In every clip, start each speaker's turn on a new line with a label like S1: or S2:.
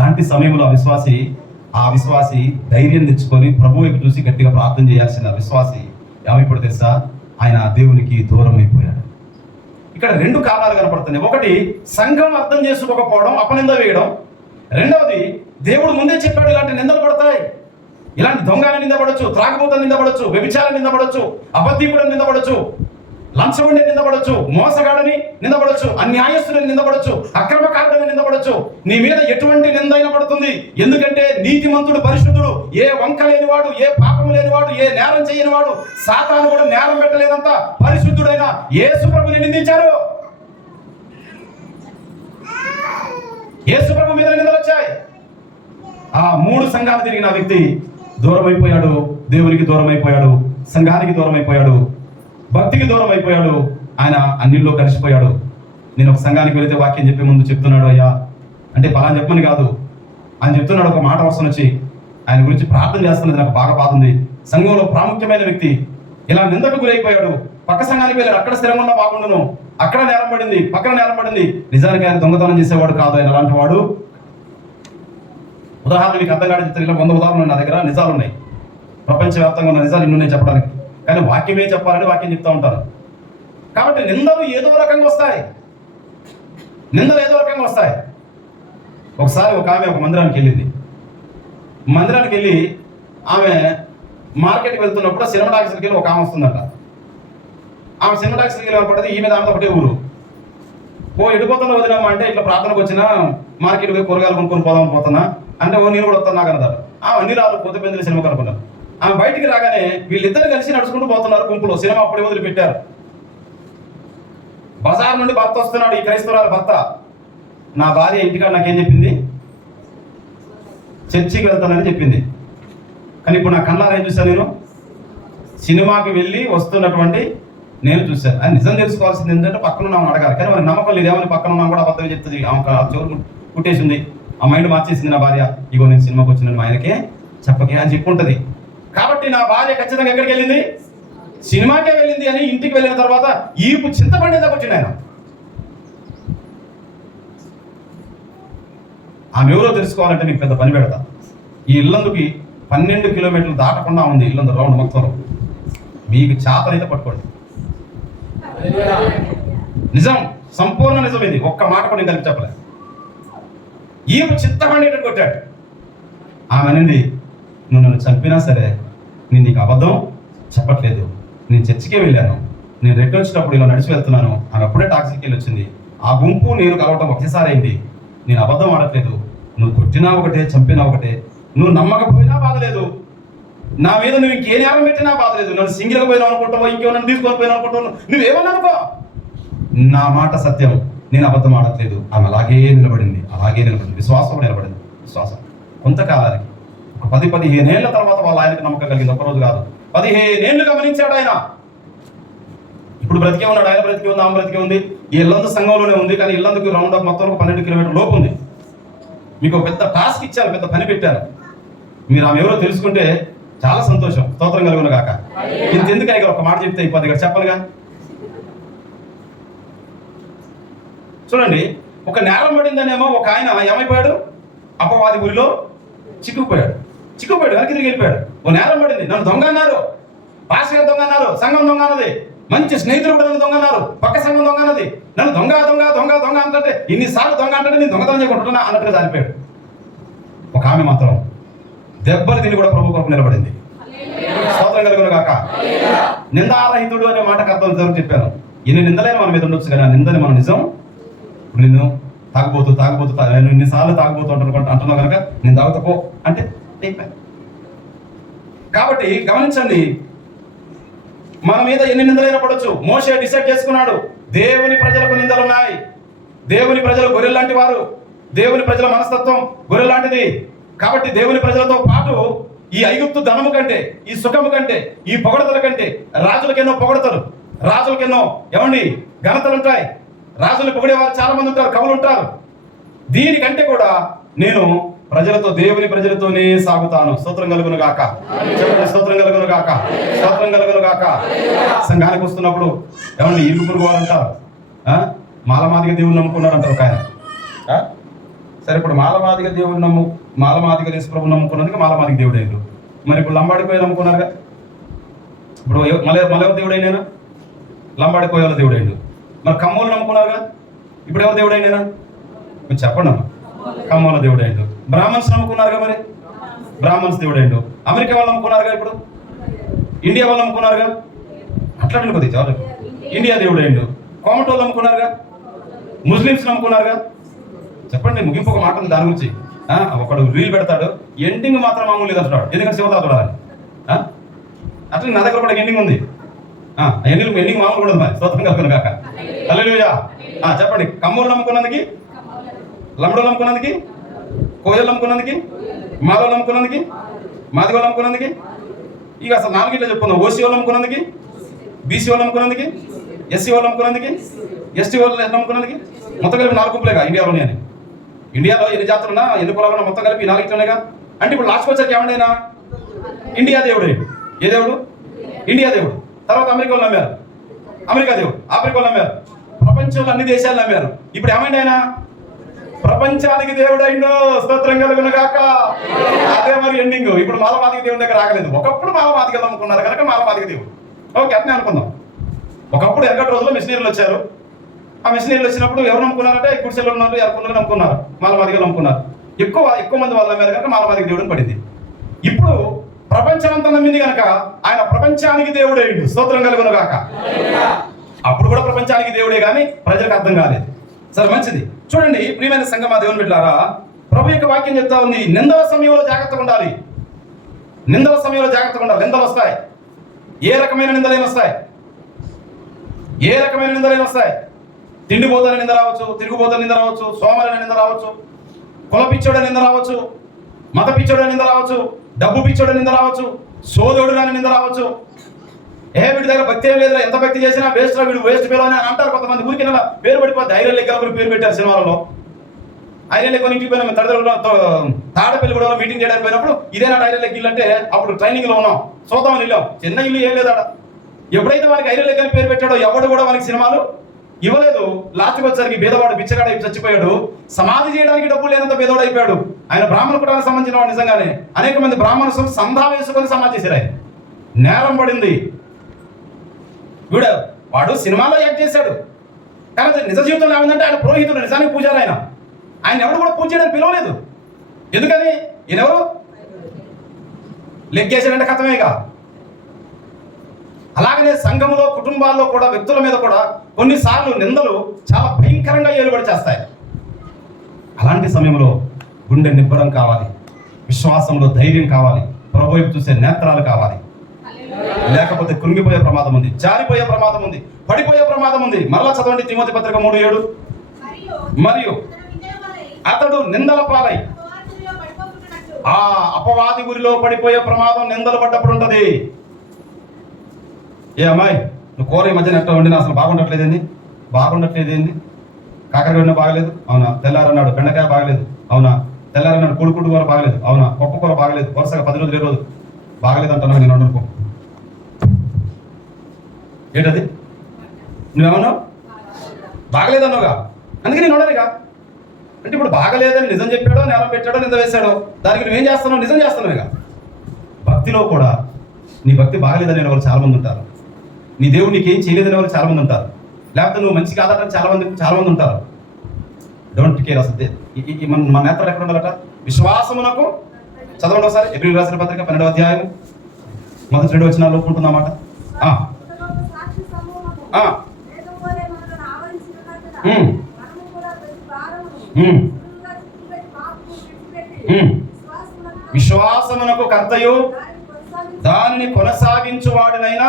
S1: అలాంటి సమయంలో విశ్వాసి ఆ విశ్వాసి ధైర్యం తెచ్చుకొని ప్రభు వైపు చూసి గట్టిగా ప్రార్థన చేయాల్సిన విశ్వాసి ఏమైపోయి తెలుసా? ఆయన దేవునికి దూరం అయిపోయాడు. ఇక్కడ రెండు కారణాలు కనపడుతున్నాయి. ఒకటి సంఘం అర్థం చేసుకోకపోవడం అపనింద వేయడం. రెండవది దేవుడు ముందే చెప్పాడు ఇలాంటి నిందలు పడతాయి. ఇలాంటి దొంగ నిందపడచ్చు త్రాగబోత నిందపడచ్చు వ్యభిచారం నిందపడచ్చు అబద్ధీకుడు నిందపడచ్చు లంచగొండి నిందపడచ్చు మోసగాడని నిందపడచ్చు అన్యాయస్తుని నిందపడచ్చు అక్రమకారుడని నిందపడచ్చు నీ మీద ఎటువంటి నింద అయినా పడుతుంది. ఎందుకంటే నీతిమంతుడు పరిశుద్ధుడు ఏ వంక లేనివాడు ఏ పాపం లేనివాడు ఏ నేరం చేయనివాడు సాతాను కూడా నేరం పెట్టలేదంత పరిశుద్ధుడైన యేసుప్రభుని నిందించారు. యేసుప్రభు మీద నిందలు వచ్చాయి. ఆ మూడు సంఘాలు తిరిగిన వ్యక్తి దూరం అయిపోయాడు దేవునికి దూరం అయిపోయాడు సంఘానికి దూరం అయిపోయాడు భక్తికి దూరం అయిపోయాడు. ఆయన అన్నిల్లో కలిసిపోయాడు నేను ఒక సంఘానికి వెళితే వాక్యం చెప్పే ముందు చెప్తున్నాడు అయ్యా అంటే పలాని చెప్పమని కాదు. ఆయన చెప్తున్నాడు ఒక మాట వస్తున్న వచ్చి ఆయన గురించి ప్రార్థన చేస్తున్నది నాకు బాగా బాగుంది సంఘంలో ప్రాముఖ్యమైన వ్యక్తి. ఇలా నిందకు గురైపోయాడు. పక్క సంఘానికి వెళ్ళాడు. అక్కడ స్థిరంగా ఉన్న బాగుండును. అక్కడ నేరం పడింది. పక్కన నేరం పడింది. నిజానికి ఆయన దొంగతనం చేసేవాడు కాదు ఆయన అలాంటి వాడు. ఉదాహరణ మీకు అర్థం కాదు ఇలా వంద ఉదాహరణలు నా దగ్గర నిజాలు ఉన్నాయి ప్రపంచవ్యాప్తంగా ఉన్న నిజాలు ఇన్నున్నాయి చెప్పడానికి. కానీ వాక్యమే చెప్పాలని వాక్యం చెప్తూ ఉంటారు. కాబట్టి నిందలు ఏదో రకంగా వస్తాయి. నిందలు ఏదో రకంగా వస్తాయి. ఒకసారి ఒక ఆమె ఒక మందిరానికి వెళ్ళింది. మందిరానికి వెళ్ళి ఆమె మార్కెట్కి వెళ్తున్నప్పుడు సినిమా టాక్సీకి వెళ్ళి ఒక ఆమె వస్తుందంట. ఆమె సినిమా టాక్సీకి వెళ్ళి పడ్డది ఈమె దాంతో ఒకటే ఊరు. ఓ ఎడిపోతున్నా వదిలేమా అంటే ఇట్లా ప్రార్థనకు వచ్చిన మార్కెట్కి పోయి కూరగాయలు కొనుక్కొని పోదాం పోతున్నా అంటే ఓ నేను కూడా వస్తాను నాకు అన్నదారు ఆ అన్ని రాదు కొత్త పెందులు సినిమా కనుక్కున్నాను ఆమె బయటికి రాగానే వీళ్ళిద్దరు కలిసి నడుచుకుంటూ పోతున్నారు గుంపులో. సినిమా అప్పుడే వదిలి పెట్టారు బజార్ నుండి భర్త వస్తున్నాడు ఈ క్రైస్తవురాలు భర్త. నా భార్య ఇంటికాడ నాకేం చెప్పింది? చర్చికి వెళ్తానని చెప్పింది. కానీ ఇప్పుడు నా కన్నారా ఏం చూశాను నేను? సినిమాకి వెళ్ళి వస్తున్నటువంటి నేను చూశాను. అది నిజం తెలుసుకోవాల్సింది ఏంటంటే పక్కన ఉన్నాము అడగాలి. కానీ మరి నమ్మకం లేదు. ఏమని పక్కన ఉన్నాం కూడా అబద్ధం చెప్తుంది. ఆమె చోరు కుట్టేసింది. ఆ మైండ్ మార్చేసింది నా భార్య. ఇగో నేను సినిమాకి వచ్చిన మా ఆయనకే చెప్పకే అని చెప్పుంటది కాబట్టి నా భార్య ఖచ్చితంగా ఎక్కడికి వెళ్ళింది? సినిమాకే వెళ్ళింది అని ఇంటికి వెళ్ళిన తర్వాత ఈపు చింతపండి దాకా ఆయన. ఆమె ఎవరో తెలుసుకోవాలంటే మీకు పెద్ద పని పెడతా. ఈ ఇల్లందుకి పన్నెండు కిలోమీటర్లు దాటకుండా ఉంది ఇల్లందు రౌండ్ మొత్తంలో మీకు చేతనైతే పట్టుకోండి. నిజం సంపూర్ణ నిజం ఇది. ఒక్క మాట కూడా నేను కలిపి చెప్పలేదు ఈపు చిత్తపండేటట్టు కొట్టాడు. ఆమె అనేది నువ్వు నన్ను చంపినా సరే నేను నీకు అబద్ధం చెప్పట్లేదు. నేను చర్చికే వెళ్ళాను. నేను రిటర్న్ వచ్చినప్పుడు ఇలా నడిచి వెళ్తున్నాను. అని అప్పుడే టాక్సీకి వెళ్ళి వచ్చింది. ఆ గుంపు నేను కలవటం ఒకేసారి అయింది. నేను అబద్ధం ఆడట్లేదు. నువ్వు కొట్టినా ఒకటే చంపినా ఒకటే. నువ్వు నమ్మకపోయినా బాధలేదు. నా మీద నువ్వు ఇంకే నేరం పెట్టినా బాధలేదు. నన్ను సింగిల్గా పోయినావు అనుకుంటావో ఇంకేమైనా తీసుకొని పోయినా అనుకుంటావు నువ్వేమన్నా అనుకో. నా మాట సత్యం. నేను అబద్ధం ఆడట్లేదు. ఆమె అలాగే నిలబడింది. అలాగే నిలబడింది. విశ్వాసం నిలబడింది. విశ్వాసం. కొంతకాలానికి పది పదిహేను ఏళ్ళ తర్వాత వాళ్ళ ఆయనకి నమ్మకం కలిగింది. ఒక రోజు కాదు. పదిహేనేళ్ళు గమనించాడు ఆయన. ఇప్పుడు బ్రతికే ఉన్నాడు. ఆయన బ్రతికే ఉంది ఆమె బ్రతికే ఉంది. ఈ ఇల్లందు సంఘంలోనే ఉంది కానీ ఇల్లందుకు రౌండ్ అప్ మొత్తం పన్నెండు కిలోమీటర్ లోపు ఉంది. మీకు ఒక పెద్ద టాస్క్ ఇచ్చాను పెద్ద పని పెట్టాను మీరు ఆమె ఎవరో తెలుసుకుంటే చాలా సంతోషం. స్తోత్రం కలుగును కాక ఇంత ఎందుకని ఇక్కడ ఒక మాట చెప్తే అయిపోద్ది ఇక్కడ చెప్పనుగా చూడండి ఒక నేరం పడిందనేమో ఒక ఆయన ఏమైపోయాడు? అపవాది ఊరిలో చిక్కుకుపోయాడు. చిక్కుపోయాడు వెనక్కి వెళ్ళిపోయాడు. ఓ నేరం పడింది. నన్ను దొంగ అన్నారు పాస్టర్ గారు దొంగ అన్నారు సంఘం దొంగ అన్నది మంచి స్నేహితులు కూడా నన్ను దొంగ అన్నారు పక్క సంఘం దొంగ అన్నది నన్ను దొంగ దొంగ దొంగ దొంగ అంటే ఇన్నిసార్లు దొంగ అంటే నేను దొంగతనం చేయకుంటున్నా అన్నట్టుగా చనిపోయాడు ఒక ఆమె మాత్రం దెబ్బలు తిని కూడా ప్రభు కొరకు నిలబడింది. స్తోత్రం కలుగును కాక నిందారహితుడు అనే మాటకు అర్థం ఇంతవరకు చెప్పాను. ఎన్ని నిందలైన మన మీద ఉండొచ్చు కానీ ఆ నిందని మనం నిజం. నిన్ను తాగబోతు తాగబోతు ఎన్నిసార్లు నేను ఇన్నిసార్లు అంటున్నా అంటున్నావు కనుక నేను తాగుతా పో. అంటే కాబట్టి గమనించండి మన మీద ఎన్ని నిందలైనా పడవచ్చు మోసే డిసైడ్ చేసుకున్నాడు దేవుని ప్రజలకు నిందలు ఉన్నాయి. దేవుని ప్రజలు గొర్రెలు లాంటి వారు దేవుని ప్రజల మనస్తత్వం గొర్రె లాంటిది కాబట్టి దేవుని ప్రజలతో పాటు ఈ ఐగుప్తు ధనము కంటే ఈ సుఖము కంటే ఈ పొగడతల కంటే రాజులకెన్నో పొగడతలు. రాజులకెన్నో ఏమండి? ఘనతలు ఉంటాయి. రాజులు పొగిడేవారు చాలా మంది ఉంటారు కవులు ఉంటారు. దీనికంటే కూడా నేను ప్రజలతో దేవుని ప్రజలతోనే సాగుతాను. స్తోత్రం కలుగును గాక. చెప్పండి స్తోత్రం కలుగును గాక. స్తోత్రం కలుగును గాక. సంఘానికి వస్తున్నప్పుడు ఏమండి ఇల్లు పురుగు అంటారు మాలమాదిగ దేవుని నమ్ముకున్నాడు అంటారు ఒక ఆయన. సరే ఇప్పుడు మాలమాదిగ దేవుడు నమ్ము మాలమాదిగ దేశప్రభు నమ్ముకున్నందుకు మాలమాదిగ దేవుడు అయ్యారు మరి ఇప్పుడు లంబాడి కోయ నమ్ముకున్నారుగా? ఇప్పుడు ఎవ- మలయ మలయ దేవుడు లంబాడి కోయల దేవుడు మరి కమ్మోలు నమ్ముకున్నారుగా? ఇప్పుడు ఎవరు దేవుడు అయినా మీరు చెప్పండి అమ్మా కమ్మోల దేవుడు బ్రాహ్మణ్స్ నమ్ముకున్నారుగా మరి? బ్రాహ్మణ్స్ దేవుడు అయ్యాడు అమెరికా వాళ్ళు నమ్ముకున్నారుగా ఇప్పుడు? ఇండియా వాళ్ళు నమ్ముకున్నారుగా? అట్లా కొద్దిగా చాలు. ఇండియా దేవుడు అయ్యాడు కోమటోళ్ళు నమ్ముకున్నారుగా? ముస్లిమ్స్ నమ్ముకున్నారుగా? చెప్పండి ముగింపు ఒక మాట ఉంది దాని గురించి. ఒకడు రీల్ పెడతాడు ఎండింగ్ మాత్రం మామూలు లేదు అంటున్నాడు. ఎందుకంటే శివతా చూడాలి? అట్లా నా దగ్గర కూడా ఎండింగ్ ఉంది. ఎండింగ్ ఎండింగ్ మామూలు కూడా ఉంది మరి. స్తోత్రం కలుగును కాక. ఆ చెప్పండి కమ్మూరు నమ్ముకున్నందుకు? లంబడోలు నమ్ముకున్నందుకు? కోయలు నమ్ముకున్నందుకు మాలో నమ్ముకున్నందుకు మాదిగోలు వాళ్ళు నమ్ముకున్నందుకు ఇక అసలు నాలుగిట్లో చెప్పుకుందాం. ఓసీ వాళ్ళు నమ్ముకున్నందుకు బీసీ వాళ్ళు నమ్ముకున్నందుకు ఎస్సీ వాళ్ళు నమ్ముకున్నందుకు ఎస్టీ వాళ్ళు నమ్ముకున్నందుకు మొత్తం కలిపి నాలుగు గుంపులేగా ఇండియాలోనే అని. ఇండియాలో ఎన్ని జాతులున్నా ఎన్ని కులాలున్నా మొత్తం కలిపి ఈ నాలుగిట్లోనేగా అంటే ఇప్పుడు లాస్ట్కి వచ్చాక ఏమండైనా? ఇండియా దేవుడు. ఏ దేవుడు? ఇండియా దేవుడు. తర్వాత అమెరికా వాళ్ళు నమ్మారు. అమెరికా దేవుడు. ఆఫ్రికా వాళ్ళు నమ్మారు. ప్రపంచంలో అన్ని దేశాలు నమ్మారు. ఇప్పుడు ఏమైంది ఆయన ప్రపంచానికి దేవుడైనో స్తోత్రం కలుగును గాక అదే మరి ఎండింగ్ ఇప్పుడు మాలమాదిక దేవుని దగ్గర రాగలేదు. ఒకప్పుడు మాలమాదిక నమ్ముకున్నారు కనుక మాలమాదిక దేవుడు. ఓకే అట్నే అనుకుందాం. ఒకప్పుడు ఎక్కడి రోజుల్లో మిషనరీలు వచ్చారు. ఆ మిషనరీలు వచ్చినప్పుడు ఎవరు నమ్ముకున్నారంటే గుడిసెలు ఉన్నారు ఎరకున్నారు నమ్ముకున్నారు. మాలమాదిగలు నమ్ముకున్నారు. ఎక్కువ ఎక్కువ మంది వాళ్ళ మీద కనుక మాలమాదిక దేవుడు పడింది. ఇప్పుడు ప్రపంచం అంతా నమ్మింది కనుక ఆయన ప్రపంచానికి దేవుడు అయిండు స్తోత్రం కలుగును గాక అప్పుడు కూడా ప్రపంచానికి దేవుడే కానీ ప్రజలకు అర్థం కాలేదు. సరే మంచిది. చూడండి ప్రియమైన సంగమా దేవుని బిడ్డారా ప్రభు యొక్క వాక్యం చెప్తా ఉంది నిందల సమయంలో జాగ్రత్తగా ఉండాలి. నిందల సమయంలో జాగ్రత్తగా ఉండాలి. నిందలు వస్తాయి. ఏ రకమైన నిందలైన వస్తాయి. ఏ రకమైన నిందలైన వస్తాయి. తిండిపోతున్న నింద రావచ్చు తిరుగుబోతున్న నింద రావచ్చు సోమరైన నింద రావచ్చు కుల పిచ్చోడ నింద రావచ్చు మత పిచ్చోడ నింద రావచ్చు డబ్బు పిచ్చోడ నింద రావచ్చు సోదోడు రాని నింద రావచ్చు ఏ వీడి దగ్గర భక్తి ఏం లేదురా ఎంత భక్తి చేసినా వేస్ట్ రా వీడు వేస్ట్ పేరు అని అంటారు కొంతమంది. ఊరికి నెల పేరు పడిపోతే ఐరన్ లెక్క ఒకరు పేరు పెట్టారు సినిమాలలో? ఐరన్ లెక్క ఇంటికి పోయినా తడదలో తాడపల్లి కూడా మీటింగ్ చేయడానికి పోయినప్పుడు ఇదే నా ఐరన్ లెక్క ఇల్లు అంటే అప్పుడు ట్రైనింగ్లో ఉన్నాం. చూద్దామని వెళ్ళాం. చిన్న ఇల్లు ఏం లేదా ఎప్పుడైతే వానికి ఐరన్ లెక్క అని పేరు పెట్టాడో ఎవడు కూడా మనకి సినిమాలు ఇవ్వలేదు. లాస్ట్కి వచ్చేసరికి బేదవాడు బిచ్చగాడ చచ్చిపోయాడు. సమాధి చేయడానికి డబ్బులు లేనంత బేదవాడు అయిపోయాడు. ఆయన బ్రాహ్మణ కుటానికి సంబంధించిన వాడు నిజంగానే. అనేక మంది బ్రాహ్మణ సంధా వేసుకొని సమాధి చేశారు నేరం పడింది. వీడు వాడు సినిమాలో యాక్ట్ చేశాడు. కానీ అది నిజ జీవితంలో ఏమైందంటే ఆయన పురోహితుడు నిజానికి పూజారు ఆయన. ఆయన ఎవడు కూడా పూజ చేయడానికి పిలవలేదు. ఎందుకని? ఈయనెవరు? లెగ్గేసాడంటే కథమేగా అలాగనే సంఘములో కుటుంబాల్లో కూడా వ్యక్తుల మీద కూడా కొన్నిసార్లు నిందలు చాలా భయంకరంగా ఏలుబడి చేస్తాయి. అలాంటి సమయంలో గుండె నిబ్బరం కావాలి. విశ్వాసంలో ధైర్యం కావాలి. ప్రభు చూసే నేత్రాలు కావాలి. లేకపోతే కృంగిపోయే ప్రమాదం ఉంది జారిపోయే ప్రమాదం ఉంది పడిపోయే ప్రమాదం ఉంది. మరలా చదవండి తిమోతి పత్రిక మూడు ఏడు. మరియు అతడు నిందల పాలై. ఆ అపవాది గురిలో పడిపోయే ప్రమాదం నిందలు పడ్డప్పుడు ఉంటది. ఏ అమ్మాయి నువ్వు కూర ఈ మధ్యన ఎట్లా వండినా అసలు బాగుండట్లేదేంది బాగుండట్లేదేంది కాకరకాయ వండినా బాగలేదు? అవునా? తెల్లారన్నాడు బెండకాయ బాగలేదు? అవునా? తెల్లారన్నాడు కూడుకుడు కూర బాగలేదు? అవునా? పప్పు కూర బాగలేదు? వరుసగా పది రోజులు ఇరవై రోజులు బాగలేదు అంటున్నాను నేను వండుకో. ఏంటది? నువ్వేమన్నావు? బాగలేదన్నావుగా? అందుకే నేను వండనుగా అంటే ఇప్పుడు బాగలేదని నిజం చెప్పాడో నేరం పెట్టాడో నిజం వేశాడో దానికి నువ్వేం చేస్తున్నావు? నిజం చేస్తున్నావు ఇక భక్తిలో కూడా నీ భక్తి బాగలేదని వాళ్ళు చాలామంది ఉంటారు. నీ దేవుడు నీకేం చేయలేదని వాళ్ళు చాలామంది ఉంటారు. లేకపోతే నువ్వు మంచి కాదని చాలామంది చాలామంది ఉంటారు. డోంట్ కేర్ అసలు. మన మన నేతలు ఎక్కడ ఉండాలట? విశ్వాసమునకు చదవండి ఒకసారి. ఎబ్రిల్ రాసిన పత్రిక పన్నెండవ అధ్యాయం మొదటి రెండు వచ్చిన లోపు ఉంటుందన్నమాట. విశ్వాసమునకు కర్తయు. దానిని కొనసాగించు వాడినైనా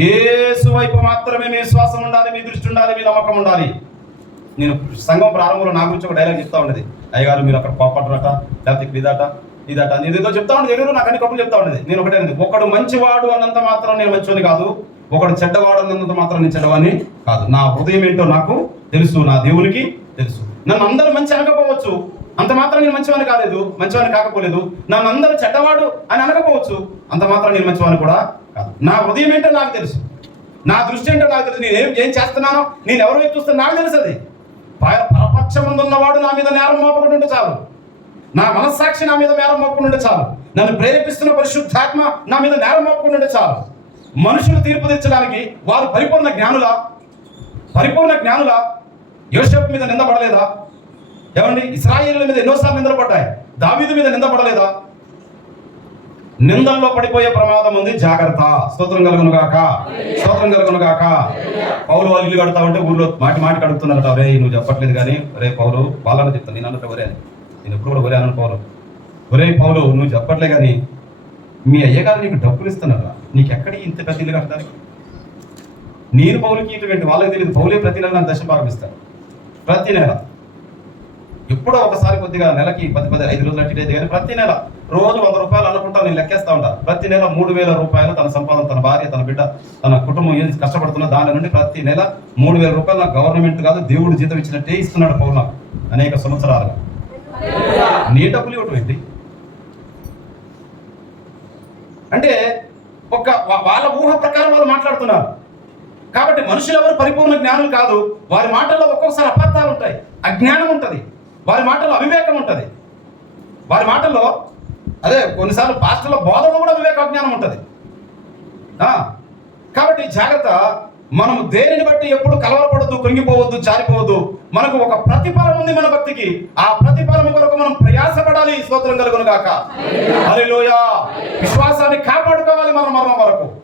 S1: యేసు వైపు మాత్రమే మీ విశ్వాసం ఉండాలి మీ దృష్టి ఉండాలి మీ నమ్మకం ఉండాలి. నేను సంఘం ప్రారంభంలో నా గురించి ఒక డైలాగ్ చెప్తా ఉండేది. అయ్యగారు మీరు అక్కడ కోపడ్రట లేకపోతే ఇదాట ఇదట నేను ఏదో చెప్తా ఉండేది. ఎదురు నాకు అన్ని కప్పులు చెప్తా ఉండేది. నేను ఒకటే ఒకడు మంచివాడు అన్నంత మాత్రం నేను మంచివాడిని కాదు. ఒకడు చెడ్డవాడు అన్నంత మాత్రం నేను చెడ్డవాడిని కాదు. నా హృదయం ఏంటో నాకు తెలుసు నా దేవునికి తెలుసు. నన్ను అందరూ మంచి అనకపోవచ్చు. అంత మాత్రం నేను మంచివాడిని కాలేదు మంచివాడిని కాకపోలేదు. నన్ను అందరూ చెడ్డవాడు అని అనకపోవచ్చు. అంత మాత్రం నేను మంచివాడిని కూడా కాదు. నా హృదయం ఏంటో నాకు తెలుసు. నా దృష్టి ఏంటో నాకు తెలుసు. నేను ఏం చేస్తున్నానో నేను ఎవరు వైపు చూస్తే నాకు తెలుసు అది ప- నా మీద నేరం మోపకుండా చాలు. నా మనస్సాక్షి నా మీద నేరం మోపకుండా చాలు. నన్ను ప్రేరేపిస్తున్న పరిశుద్ధాత్మ నా మీద నేరం మోపకుండా చాలు. మనుషులు తీర్పు తెచ్చడానికి వారు పరిపూర్ణ జ్ఞానులా? పరిపూర్ణ జ్ఞానుల? యోసేపు మీద నిందపడలేదా? ఏమండి ఇస్రాయేళ్ళ మీద ఎన్నోసార్లు నిందలు పడ్డాయి దావీదు మీద నిందపడలేదా? నిందల్లో పడిపోయే ప్రమాదం ఉంది. జాగ్రత్త. స్తోత్రం కలుగును గాక. స్తోత్రం కలుగును గాక. పౌలు వాళ్ళు ఇల్లు కడతా ఉంటే ఊళ్ళో మాటి మాటి కడుగుతున్నారు రే నువ్వు చెప్పట్లేదు కానీ రే పౌరు వాళ్ళని చెప్తాను. నేను అన్నట్టు ఒరే నేను ఎప్పుడు కూడా ఒరే అన్నాను పౌరు ఒరే పౌలు నువ్వు చెప్పట్లే కానీ మీ అయ్యగారు నీకు డబ్బులు ఇస్తున్నారా? నీకు ఎక్కడి ఇంత పెద్ద ఇల్లు కట్టడానికి? నేను పౌలకి ఇటువంటి వాళ్ళకి తెలియదు. పౌలే ప్రతి నెల దశ భాగమిస్తాను ప్రతి నెల. ఎప్పుడో ఒకసారి కొద్దిగా నెలకి పది పది ఐదు రోజులు అటు ఇటు అయితే కానీ ప్రతి నెల రోజు వంద రూపాయలు అనుకుంటా నేను లెక్కేస్తా ఉంటా. ప్రతి నెల మూడు వేల రూపాయలు తన సంపాదన తన భార్య తన బిడ్డ తన కుటుంబం ఏం కష్టపడుతున్న దాని నుండి ప్రతి నెల మూడు వేల రూపాయలు నాకు గవర్నమెంట్ కాదు దేవుడు జీతం ఇచ్చినట్టే ఇస్తున్నాడు పౌరు నాకు అనేక సంవత్సరాలుగా. నీ డబ్బులు ఇవ్వటం ఏంటి? అంటే ఒక వాళ్ళ ఊహ ప్రకారం వాళ్ళు మాట్లాడుతున్నారు. కాబట్టి మనుషులు ఎవరు పరిపూర్ణ జ్ఞానులు కాదు. వారి మాటల్లో ఒక్కొక్కసారి అబద్ధాలు ఉంటాయి. అజ్ఞానం ఉంటుంది. వారి మాటల్లో అవివేకం ఉంటుంది. వారి మాటల్లో అదే కొన్నిసార్లు పాస్టర్ల బోధలో కూడా వివేక అజ్ఞానం ఉంటుంది. కాబట్టి జాగ్రత్త మనం దేనిని బట్టి ఎప్పుడు కలవరపడద్దు కృంగిపోవద్దు జారిపోవద్దు? మనకు ఒక ప్రతిఫలం ఉంది మన భక్తికి. ఆ ప్రతిఫలం కొరకు మనం ప్రయాసపడాలి స్తోత్రం కలుగును గాక. హల్లెలూయా. విశ్వాసాన్ని కాపాడుకోవాలి మన మరణం వరకు.